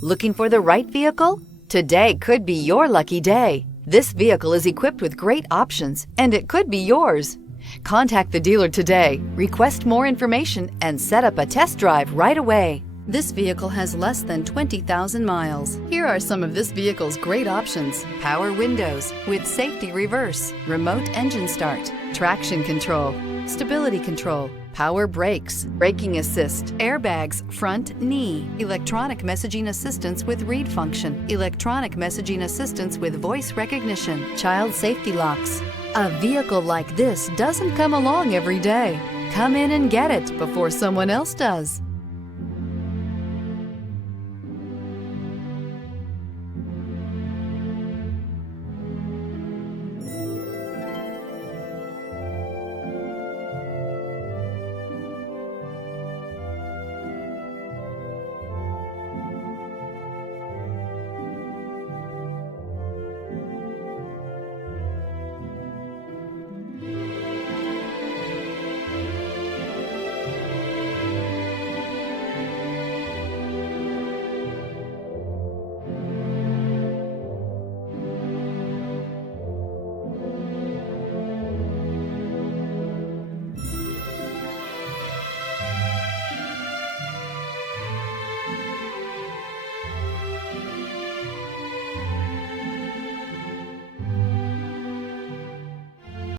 Looking for the right vehicle? Today could be your lucky day. This vehicle is equipped with great options, and it could be yours. Contact the dealer today, request more information, and set up a test drive right away. This vehicle has less than 20,000 miles. Here are some of this vehicle's great options: power windows with safety reverse, remote engine start, traction control, stability control, power brakes, braking assist, airbags, front knee, electronic messaging assistance with read function, electronic messaging assistance with voice recognition, child safety locks. A vehicle like this doesn't come along every day. Come in and get it before someone else does.